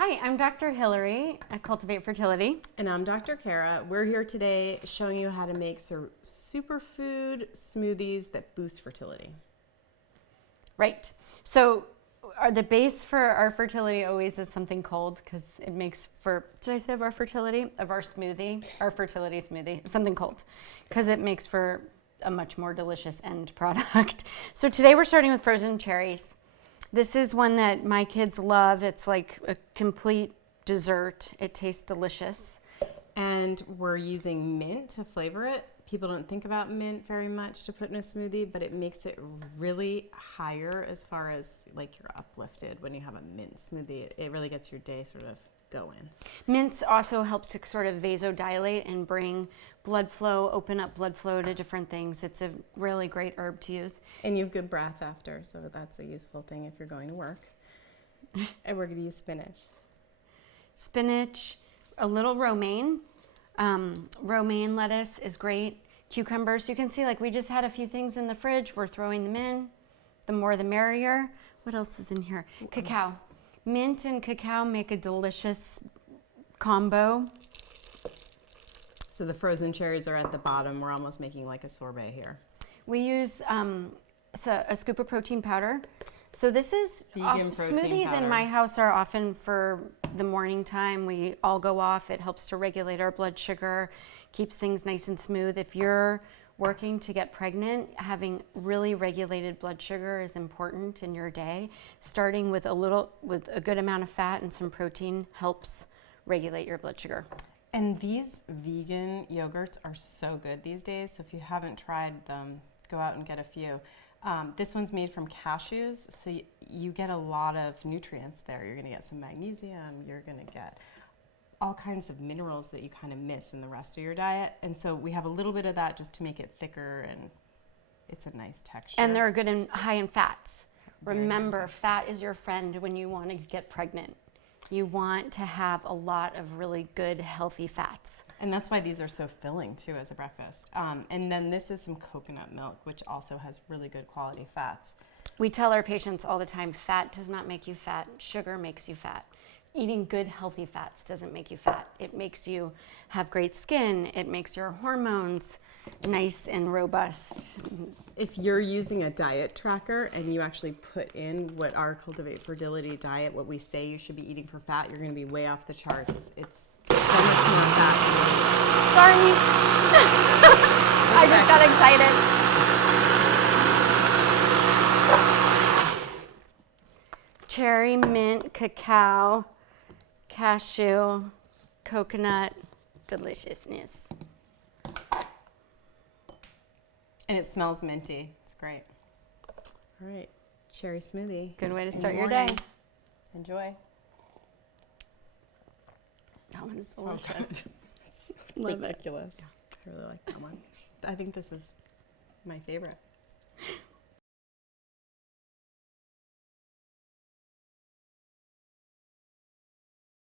Hi, I'm Dr. Hillary at Cultivate Fertility. And I'm Dr. Kara. We're here today showing you how to make superfood smoothies that boost fertility. Right. So the base for our fertility always is something cold because it makes for, did I say of our fertility? Of our smoothie, our fertility smoothie, something cold because it makes for a much more delicious end product. So today we're starting with frozen cherries. This is one that my kids love. It's like a complete dessert. It tastes delicious. And we're using mint to flavor it. People don't think about mint very much to put in a smoothie, but it makes it really higher as far as like you're uplifted when you have a mint smoothie. It really gets your day sort of going. Mint also helps to sort of vasodilate and bring blood flow, open up blood flow to different things. It's a really great herb to use. And you have good breath after, so that's a useful thing if you're going to work. And we're going to use spinach. Spinach, a little romaine. Romaine lettuce is great. Cucumbers, you can see like we just had a few things in the fridge. We're throwing them in. The more the merrier. What else is in here? Cacao. Mint and cacao make a delicious combo. So the frozen cherries are at the bottom. We're almost making like a sorbet here. We use a scoop of protein powder. So this is Vegan protein smoothies powder. in my house are often for the morning time. We all go off. It helps to regulate our blood sugar, keeps things nice and smooth. If you're working to get pregnant, having really regulated blood sugar is important in your day. Starting with a good amount of fat and some protein helps regulate your blood sugar. And these vegan yogurts are so good these days. So if you haven't tried them, go out and get a few. This one's made from cashews, so you get a lot of nutrients there. You're gonna get some magnesium, you're gonna get all kinds of minerals that you kind of miss in the rest of your diet. And so we have a little bit of that just to make it thicker, and it's a nice texture. And they're good and high in fats. Very Remember, nice. fat is your friend when you want to get pregnant. You want to have a lot of really good, healthy fats. And that's why these are so filling too as a breakfast. And then this is some coconut milk, which also has really good quality fats. We tell our patients all the time, fat does not make you fat, sugar makes you fat. Eating good, healthy fats doesn't make you fat. It makes you have great skin. It makes your hormones nice and robust. If you're using a diet tracker and you actually put in what our Cultivate Fertility diet, what we say you should be eating for fat, you're going to be way off the charts. It's so much more fat. Sorry. I just got excited. Cherry, mint, cacao, cashew, coconut, deliciousness. And it smells minty. It's great. All right, cherry smoothie. Good way to in the start your day. morning. Enjoy. That one's So delicious. It's ridiculous. I really like that one. I think this is my favorite.